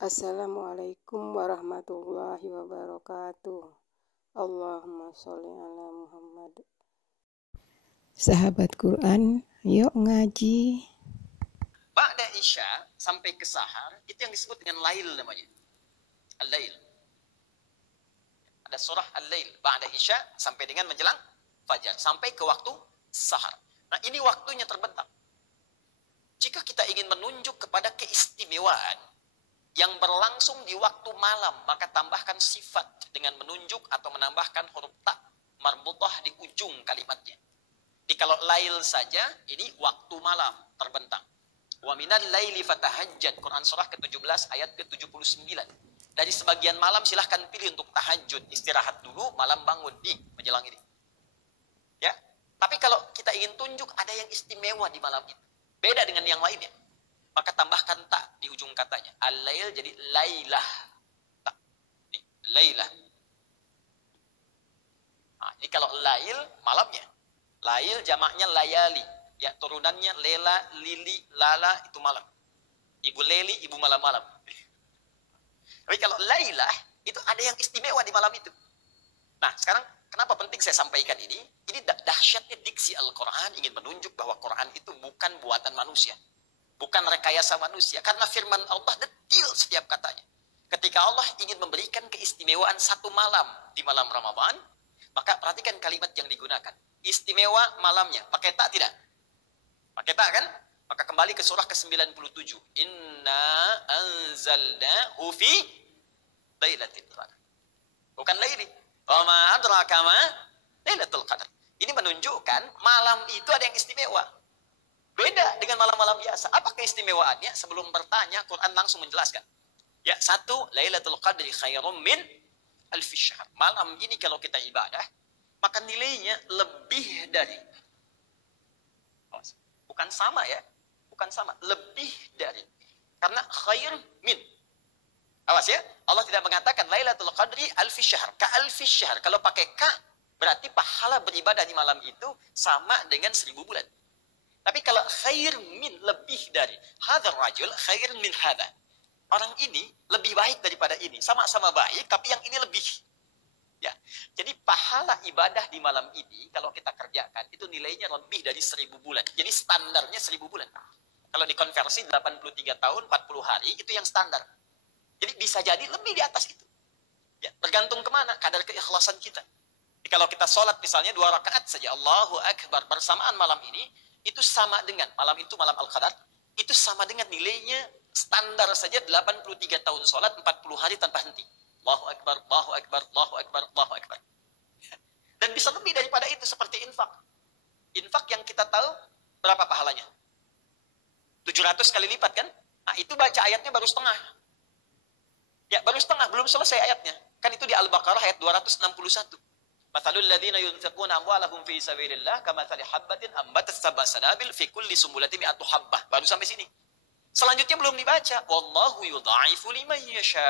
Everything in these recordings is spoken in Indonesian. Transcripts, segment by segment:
Assalamualaikum warahmatullahi wabarakatuh. Allahumma sholli ala Muhammad. Sahabat Quran, yuk ngaji. Ba'da Isya sampai ke sahar, itu yang disebut dengan lail namanya. Al-lail. Ada surah Al-lail. Ba'da Isya sampai dengan menjelang fajar. Sampai ke waktu sahar. Nah, ini waktunya terbentang. Jika kita ingin menunjuk kepada keistimewaan yang berlangsung di waktu malam, maka tambahkan sifat dengan menunjuk atau menambahkan huruf ta marbutah di ujung kalimatnya. Jadi kalau lail saja, ini waktu malam terbentang. Wa minal laili fatahajjad, Quran surah ke-17 ayat ke-79. Dari sebagian malam silahkan pilih untuk tahajud, istirahat dulu, malam bangun di menjelang ini. Ya. Tapi kalau kita ingin tunjuk ada yang istimewa di malam itu, beda dengan yang lainnya, maka tambahkan ta di ujung katanya. Al-lail jadi lailah. Ta. Nih, lailah. Nah, jadi kalau lail malamnya. Lail jamaknya layali. Ya, turunannya lela, lili, lala itu malam. Ibu leli, ibu malam-malam. Tapi kalau lailah itu ada yang istimewa di malam itu. Nah, sekarang kenapa penting saya sampaikan ini? Ini dahsyatnya diksi Al-Quran ingin menunjuk bahwa Quran itu bukan buatan manusia. Bukan rekayasa manusia. Karena firman Allah detil setiap katanya. Ketika Allah ingin memberikan keistimewaan satu malam di malam Ramadan, maka perhatikan kalimat yang digunakan. Istimewa malamnya. Pakai tak tidak? Pakai tak kan? Maka kembali ke surah ke-97. Inna anzalnahu fi lailatul qadar. Bukan laili. Wa ma adraka ma lailatul qadar. Ini menunjukkan malam itu ada yang istimewa. Beda dengan malam-malam biasa. Apa keistimewaannya? Sebelum bertanya, Quran langsung menjelaskan. Ya, satu, Lailatul Qadri khairum min alfi syahr. Malam ini kalau kita ibadah, maka nilainya lebih dari. Bukan sama ya. Bukan sama. Lebih dari. Karena khair min. Awas ya. Allah tidak mengatakan Lailatul Qadri alfi syahr. Ka alfi syahr. Kalau pakai ka, berarti pahala beribadah di malam itu sama dengan 1000 bulan. Tapi kalau khair min, lebih dari. Hadar rajul khair min hadha. Orang ini lebih baik daripada ini. Sama-sama baik, tapi yang ini lebih. Ya. Jadi pahala ibadah di malam ini, kalau kita kerjakan, itu nilainya lebih dari 1000 bulan. Jadi standarnya 1000 bulan. Kalau dikonversi 83 tahun, 40 hari, itu yang standar. Jadi bisa jadi lebih di atas itu. Ya, tergantung kemana, kadar keikhlasan kita. Jadi kalau kita sholat misalnya 2 rakaat saja, Allahu Akbar, bersamaan malam ini, itu sama dengan, malam itu malam Al-Qadar, itu sama dengan nilainya standar saja 83 tahun sholat 40 hari tanpa henti. Allahu Akbar, Allahu Akbar, Allahu Akbar, Allahu Akbar. Dan bisa lebih daripada itu seperti infak. Infak yang kita tahu berapa pahalanya? 700 kali lipat kan? Nah, itu baca ayatnya baru setengah. Ya, baru setengah, belum selesai ayatnya. Kan itu di Al-Baqarah ayat 261. Mathalul ladzina yunfiquna amwalahum fi sabilillah kamathali habbatin ambatat sab'a sanabil fi kulli sumbulatin mi'atu habbah. Baru sampai sini. Selanjutnya belum dibaca. Wallahu yudha'ifu liman yasha.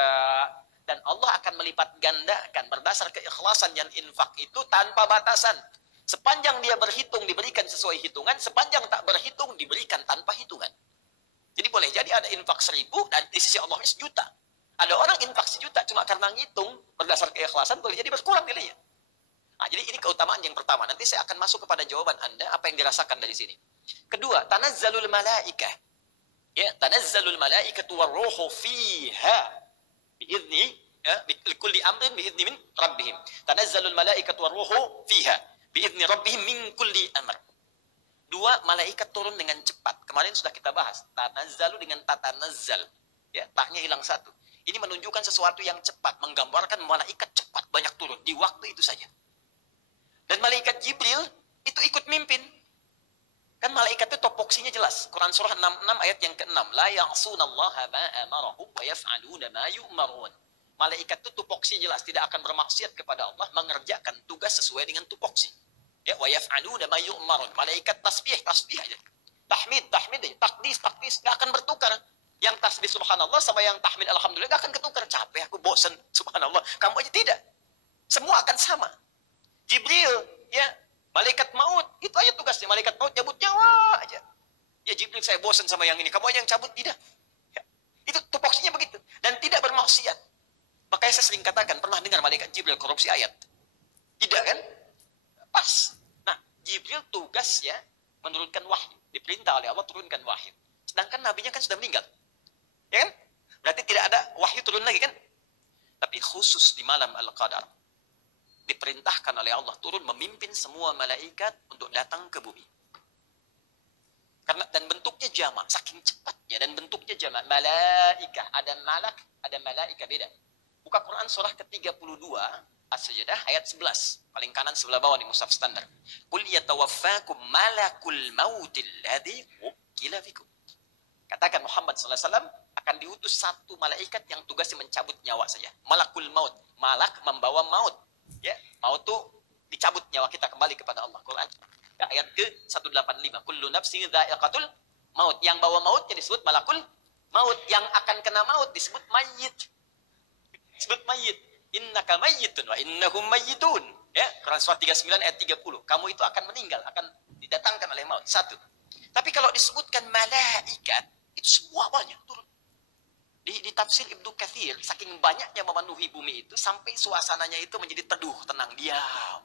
Dan Allah akan melipat gandakan berdasar keikhlasan dan infak itu tanpa batasan. Sepanjang dia berhitung diberikan sesuai hitungan, sepanjang tak berhitung diberikan tanpa hitungan. Jadi boleh jadi ada infak 1000 dan di sisi Allah 1 juta. Ada orang infak 1 juta cuma karena ngitung berdasar keikhlasan boleh jadi berkurang nilainya. Nah, jadi ini keutamaan yang pertama. Nanti saya akan masuk kepada jawaban Anda apa yang dirasakan dari sini. Kedua, tanazzalul malaikah. Ya, tanazzalul malaikatu warruhu fiha biizni ya bikulli amrin biizni min rabbihim. Tanazzalul malaikatu warruhu fiha biizni rabbihim min kulli amr. 2, malaikat turun dengan cepat. Kemarin sudah kita bahas. Tanazzalu dengan tatanazzal. Ya, taknya hilang 1. Ini menunjukkan sesuatu yang cepat, menggambarkan malaikat cepat banyak turun di waktu itu saja. Dan malaikat Jibril itu ikut mimpin. Kan malaikat itu topoksinya jelas. Quran surah 66 ayat yang ke-6. La ya'sunallaha ma amarahum wa yaf'aluna ma yu'marun. Malaikat itu topoksinya jelas. Tidak akan bermaksiat kepada Allah. Mengerjakan tugas sesuai dengan topoksi. Ya, wa yaf'aluna ma yu'marun. Malaikat tasbih aja. Tahmid aja. Takdis. Gak akan bertukar. Yang tasbih subhanallah sama yang tahmid alhamdulillah gak akan ketukar. Capek aku, bosan subhanallah. Kamu aja tidak. Semua akan sama. Jibril, ya, malaikat maut, itu aja tugasnya. Malaikat maut cabut nyawa aja. Ya Jibril, saya bosan sama yang ini. Kamu aja yang cabut, tidak. Ya. Itu tupoksinya begitu. Dan tidak maksiat. Makanya saya sering katakan, pernah dengar malaikat Jibril korupsi ayat? Tidak kan? Pas. Nah, Jibril tugasnya menurunkan wahyu. Diperintah oleh Allah turunkan wahyu. Sedangkan nabinya kan sudah meninggal. Ya kan? Berarti tidak ada wahyu turun lagi kan? Tapi khusus di malam Al-Qadar, diperintahkan oleh Allah turun memimpin semua malaikat untuk datang ke bumi. Karena dan bentuknya jamak, saking cepatnya dan bentuknya jamak. Malaikah, ada malak, ada malaika beda. Buka Quran surah ke-32 As-Sajdah ayat 11. Paling kanan sebelah bawah di mushaf standar. Qul yatawaffakum malakul mautil ladzi wukila bikum. Katakan Muhammad SAW akan diutus satu malaikat yang tugasnya mencabut nyawa saja. Malakul maut. Malak membawa maut. Ya, maut itu dicabut nyawa kita kembali kepada Allah. Quran ya, ayat ke-185. Kullu nafsin dha'iqatul maut. Yang bawa mautnya disebut malakul maut. Yang akan kena maut disebut mayit. Disebut mayit. Innaka mayyitun wa innahum mayyitun. Ya, Quran surah 39 ayat 30. Kamu itu akan meninggal, akan didatangkan oleh maut. Satu. Tapi kalau disebutkan malaikat, itu semua banyak turun. Di tafsir Ibnu Katsir, saking banyaknya memenuhi bumi itu, sampai suasananya itu menjadi teduh, tenang, diam.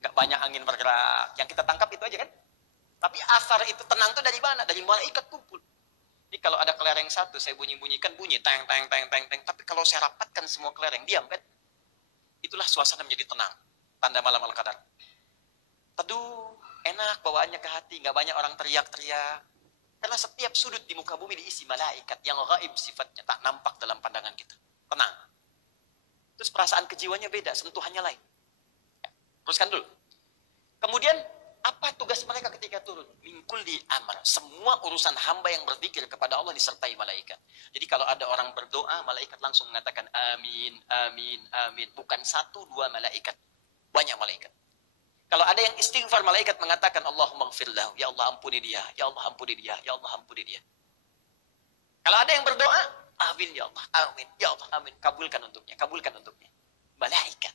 Nggak banyak angin bergerak. Yang kita tangkap itu aja kan? Tapi asar itu tenang itu dari mana? Dari malaikat kumpul. Jadi kalau ada kelereng satu, saya bunyi-bunyikan, bunyi, teng, teng, teng, teng, teng. Tapi kalau saya rapatkan semua kelereng, diam kan? Itulah suasana menjadi tenang. Tanda malam Al-Qadar. Teduh, enak bawaannya ke hati, nggak banyak orang teriak-teriak. Karena setiap sudut di muka bumi diisi malaikat yang gaib sifatnya, tak nampak dalam pandangan kita. Tenang. Terus perasaan kejiwanya beda, sentuhannya lain. Teruskan dulu. Kemudian, apa tugas mereka ketika turun? Mingkul di amr. Semua urusan hamba yang berzikir kepada Allah disertai malaikat. Jadi kalau ada orang berdoa, malaikat langsung mengatakan amin, amin, amin. Bukan satu, dua malaikat. Banyak malaikat. Kalau ada yang istighfar, malaikat mengatakan Allahumma gfirlahu. Ya Allah ampuni dia. Ya Allah ampuni dia. Ya Allah ampuni dia. Kalau ada yang berdoa, amin ya Allah. Amin. Ya Allah amin. Kabulkan untuknya. Kabulkan untuknya. Malaikat.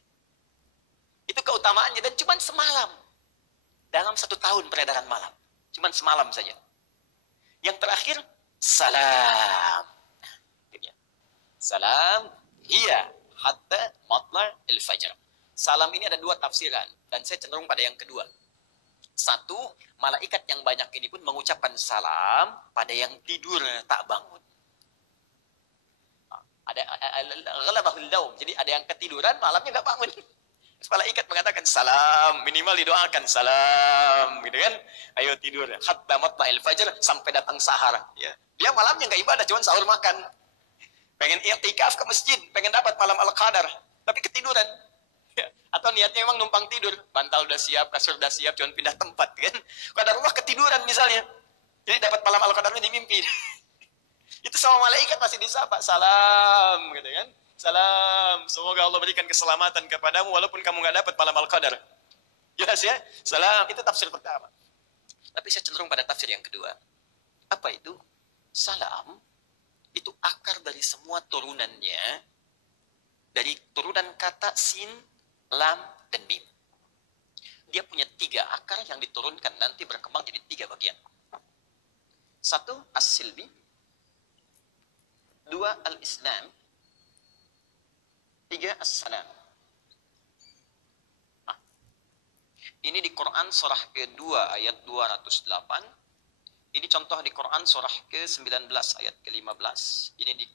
Itu keutamaannya. Dan cuma semalam. Dalam 1 tahun peredaran malam. Cuma semalam saja. Yang terakhir, salam. Salam. Iya. Hatta matla il-fajr. Salam ini ada 2 tafsiran. Dan saya cenderung pada yang kedua. Satu, malaikat yang banyak ini pun mengucapkan salam pada yang tidur tak bangun. Ada ghalabahul naum. Jadi ada yang ketiduran, malamnya nggak bangun. Terus malaikat mengatakan salam, minimal didoakan salam, gitu kan? Ayo tidur. Hatta matla'il fajr, sampai datang sahar. Ya. Dia malamnya nggak ibadah, cuma sahur makan. Pengen i'tikaf ke masjid, pengen dapat malam Al-Qadar, tapi ketiduran. Ya. Atau niatnya memang numpang tidur, bantal udah siap, kasur udah siap, cuma pindah tempat kan. Qadarullah ketiduran misalnya. Jadi dapat malam Al-Qadarnya di mimpi. Itu sama malaikat masih disapa, salam gitu kan. Salam, semoga Allah berikan keselamatan kepadamu walaupun kamu nggak dapat malam Al-Qadar. Jelas ya? Salam, itu tafsir pertama. Tapi saya cenderung pada tafsir yang kedua. Apa itu? Salam itu akar dari semua turunannya, dari turunan kata sin, lam, dan mim. Dia punya 3 akar yang diturunkan nanti berkembang jadi 3 bagian. 1, as-silbi. 2, al-islam. 3, as-salam. Nah, ini di Quran surah ke-2 ayat 208. Ini contoh di Quran surah ke-19 ayat ke-15. Ini di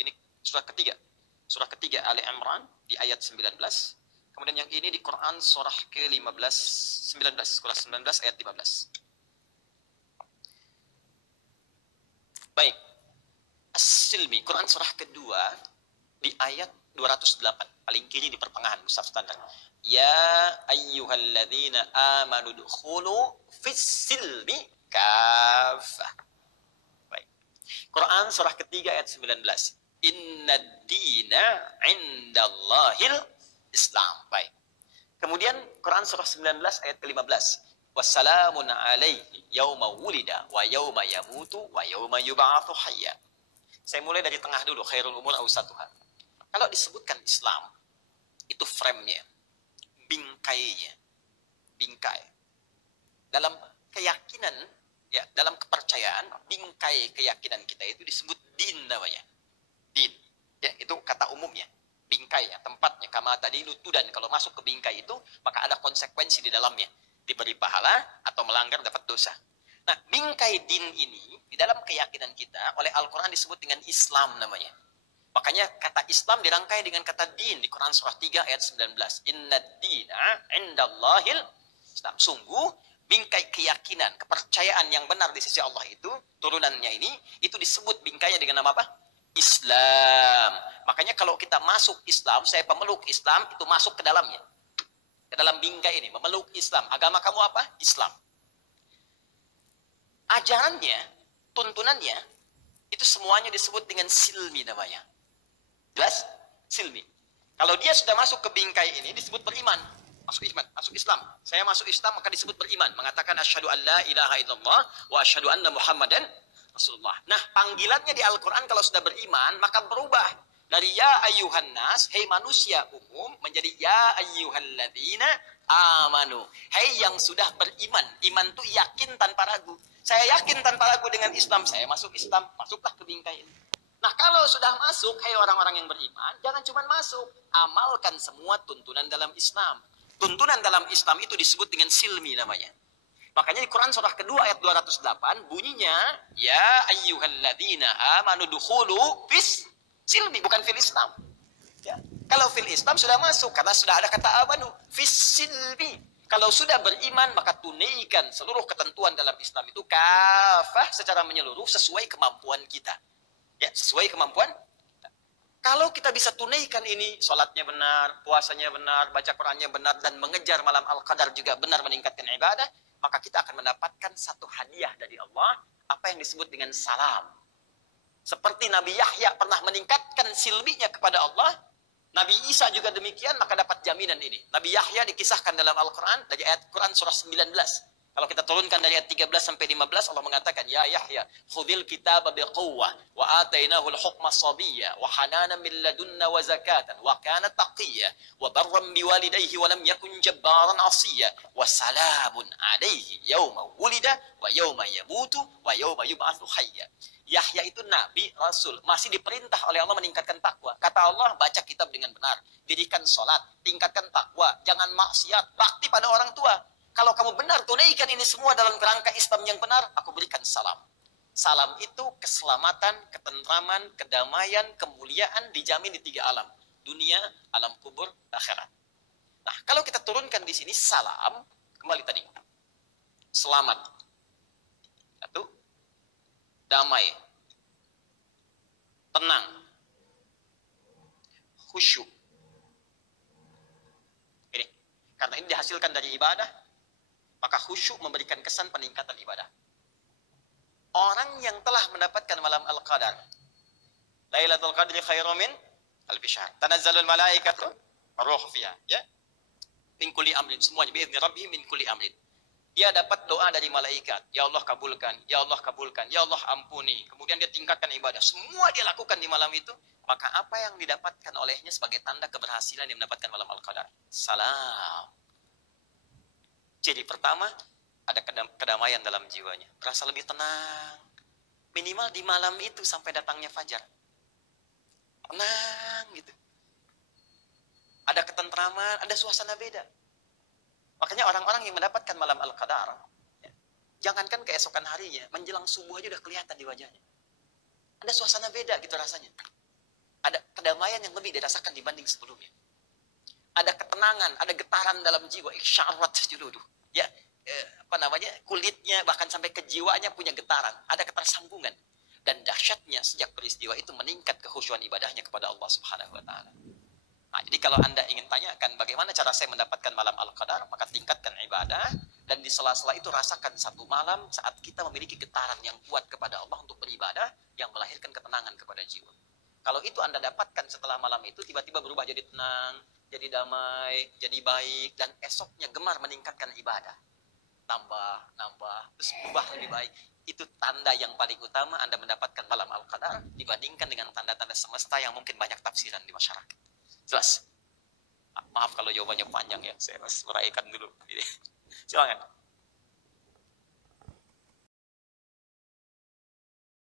ini surah ketiga. Surah ketiga Ali Imran di ayat 19. Kemudian yang ini di Quran surah ke-15 surah 19 ayat 15. Baik. As-Silmi, Quran surah kedua di ayat 208, paling kiri di pertengahan mushaf standar. Ya ayyuhalladzina amanu dukhulu fis-silmi kafah. Baik. Quran surah ketiga ayat 19. Inna dina indallahil Islam. Baik. Kemudian Quran surah 19 ayat ke-15. Wassalamun alaihi yauma wulida wa yauma yamutu wa yauma yub'atsu hayya. Saya mulai dari tengah dulu, khairul umur awsatuha. Kalau disebutkan Islam, itu frame-nya, bingkainya. Bingkai. Dalam keyakinan, ya, dalam kepercayaan, bingkai keyakinan kita itu disebut din namanya. Din. tadi lutudan. Kalau masuk ke bingkai itu, maka ada konsekuensi di dalamnya. Diberi pahala atau melanggar dapat dosa. Nah, bingkai din ini di dalam keyakinan kita oleh Al-Quran disebut dengan Islam namanya. Makanya kata Islam dirangkai dengan kata din di Quran surah 3 ayat 19. Inna dina indallahil Islam. Sungguh bingkai keyakinan, kepercayaan yang benar di sisi Allah itu, turunannya ini, itu disebut bingkainya dengan nama apa? Islam. Makanya kalau kita masuk Islam, saya pemeluk Islam, itu masuk ke dalamnya. Ke dalam bingkai ini, memeluk Islam. Agama kamu apa? Islam. Ajarannya, tuntunannya, itu semuanya disebut dengan silmi namanya. Jelas? Silmi. Kalau dia sudah masuk ke bingkai ini, disebut beriman. Masuk iman, masuk Islam. Saya masuk Islam, maka disebut beriman. Mengatakan asyhadu an la ilaha illallah wa asyhadu anna Muhammadan Rasulullah. Nah, panggilannya di Al-Quran kalau sudah beriman, maka berubah. Dari ya ayyuhan nas, hei manusia umum, menjadi ya ayyuhalladzina amanu. Hei yang sudah beriman. Iman itu yakin tanpa ragu. Saya yakin tanpa ragu dengan Islam. Saya masuk Islam, masuklah ke bingkai ini. Nah, kalau sudah masuk, hei orang-orang yang beriman, jangan cuma masuk. Amalkan semua tuntunan dalam Islam. Tuntunan dalam Islam itu disebut dengan silmi namanya. Makanya di Quran surah kedua ayat 208 bunyinya ya ayyuhalladzina amanu dukhulu fis silmi, bukan fil Islam. Ya. Kalau fil Islam sudah masuk karena sudah ada kata amanu fis silmi. Kalau sudah beriman maka tunaikan seluruh ketentuan dalam Islam itu kafah secara menyeluruh sesuai kemampuan kita. Ya, sesuai kemampuan. Kalau kita bisa tunaikan ini, sholatnya benar, puasanya benar, baca Qurannya benar, dan mengejar malam Al-Qadar juga benar meningkatkan ibadah, maka kita akan mendapatkan satu hadiah dari Allah, apa yang disebut dengan salam. Seperti Nabi Yahya pernah meningkatkan silminya kepada Allah, Nabi Isa juga demikian, maka dapat jaminan ini. Nabi Yahya dikisahkan dalam Al-Quran, dari ayat Quran surah 19. Kalau kita turunkan dari ayat 13 sampai 15, Allah mengatakan, Ya Yahya, khudhil kitaba biquwwah, wa atainahul hukma sabiyya, wa hanana min ladunna wa zakatan, wa kana taqiyya, wa barram biwalidayhi wa lam yakun jabbaran asiyya, wa salamun alaihi yawma wulida, wa yawma yamutu, wa yawma yub'atsu hayya. Yahya itu nabi, rasul, masih diperintah oleh Allah meningkatkan takwa. Kata Allah, baca kitab dengan benar, dirikan salat, tingkatkan takwa, jangan maksiat, bakti pada orang tua. Kalau kamu benar tunaikan ini semua dalam kerangka Islam yang benar, aku berikan salam. Salam itu keselamatan, ketentraman, kedamaian, kemuliaan dijamin di 3 alam. Dunia, alam kubur, akhirat. Nah, kalau kita turunkan di sini salam, kembali tadi. Selamat. 1. Damai. Tenang. Khusyuk. Ini. Karena ini dihasilkan dari ibadah, maka khusyuk memberikan kesan peningkatan ibadah. Orang yang telah mendapatkan malam Al-Qadar, Lailatul Qadri khairum min alfi syahr. Tanazzalul malaikatu waruh fiha, ya. Min kulli amrin, semuanya biizni rabbihim min kulli amrin. Dia dapat doa dari malaikat, ya Allah kabulkan, ya Allah kabulkan, ya Allah ampuni. Kemudian dia tingkatkan ibadah. Semua dia lakukan di malam itu, maka apa yang didapatkan olehnya sebagai tanda keberhasilan yang mendapatkan malam Al-Qadar? Salam. Jadi pertama, ada kedamaian dalam jiwanya. Merasa lebih tenang. Minimal di malam itu sampai datangnya fajar. Tenang gitu. Ada ketentraman, ada suasana beda. Makanya orang-orang yang mendapatkan malam Al-Qadar, ya, jangankan keesokan harinya, menjelang subuh aja udah kelihatan di wajahnya. Ada suasana beda gitu rasanya. Ada kedamaian yang lebih dirasakan dibanding sebelumnya. Ada ketenangan, ada getaran dalam jiwa, isya'rat juluduh. Ya, kulitnya bahkan sampai ke jiwanya punya getaran, ada ketersambungan. Dan dahsyatnya sejak peristiwa itu meningkat kekhusyuan ibadahnya kepada Allah Subhanahu wa taala. Nah, jadi kalau Anda ingin tanyakan bagaimana cara saya mendapatkan malam Al-Qadar, maka tingkatkan ibadah dan di sela-sela itu rasakan satu malam saat kita memiliki getaran yang kuat kepada Allah untuk beribadah yang melahirkan ketenangan kepada jiwa. Kalau itu Anda dapatkan setelah malam itu, tiba-tiba berubah jadi tenang, jadi damai, jadi baik, dan esoknya gemar meningkatkan ibadah. Nambah, terus berubah lebih baik. Itu tanda yang paling utama Anda mendapatkan malam Al-Qadar dibandingkan dengan tanda-tanda semesta yang mungkin banyak tafsiran di masyarakat. Jelas? Maaf kalau jawabannya panjang ya, saya harus uraikan dulu. Silakan.